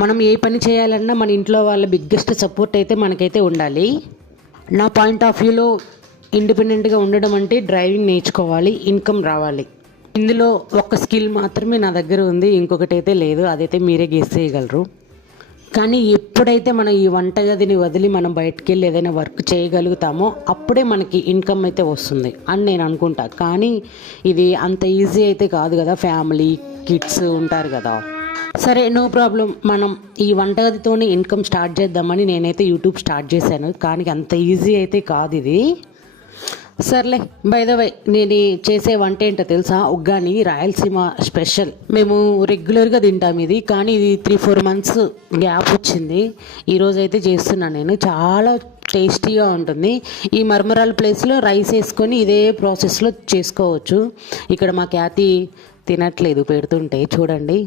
మనం ఏ పని చేయాలన్నా మన ఇంట్లో వాళ్ళ బిగ్గెస్ట్ సపోర్ట్ అయితే మనకైతే ఉండాలి. నా పాయింట్ ఆఫ్ వ్యూలో ఇండిపెండెంట్గా ఉండడం అంటే డ్రైవింగ్ నేర్చుకోవాలి, ఇన్కమ్ రావాలి. ఇందులో ఒక స్కిల్ మాత్రమే నా దగ్గర ఉంది, ఇంకొకటి అయితే లేదు. అదైతే మీరే గెస్ చేయగలరు. కానీ ఎప్పుడైతే మనం ఈ వంటగదిని వదిలి మనం బయటకు వెళ్ళి ఏదైనా వర్క్ చేయగలుగుతామో అప్పుడే మనకి ఇన్కమ్ అయితే వస్తుంది అని నేను అనుకుంటా. కానీ ఇది అంత ఈజీ అయితే కాదు కదా, ఫ్యామిలీ కిడ్స్ ఉంటారు కదా. సరే, నో ప్రాబ్లం, మనం ఈ వంటగదితోనే ఇన్కమ్ స్టార్ట్ చేద్దామని నేనైతే యూట్యూబ్ స్టార్ట్ చేశాను. కానీ అంత ఈజీ అయితే కాదు ఇది. సర్లే, బై ద వై నేను చేసే వంట ఏంటో తెలుసా? ఉగ్గాని, రాయలసీమ స్పెషల్. మేము రెగ్యులర్గా తింటాం ఇది, కానీ ఇది 3-4 మంత్స్ గ్యాప్ వచ్చింది. ఈరోజు అయితే చేస్తున్నాను నేను. చాలా టేస్టీగా ఉంటుంది. ఈ మరమరాల ప్లేస్లో రైస్ వేసుకొని ఇదే ప్రాసెస్లో చేసుకోవచ్చు. ఇక్కడ మా ఖ్యాతి తినట్లేదు పెడుతుంటే, చూడండి.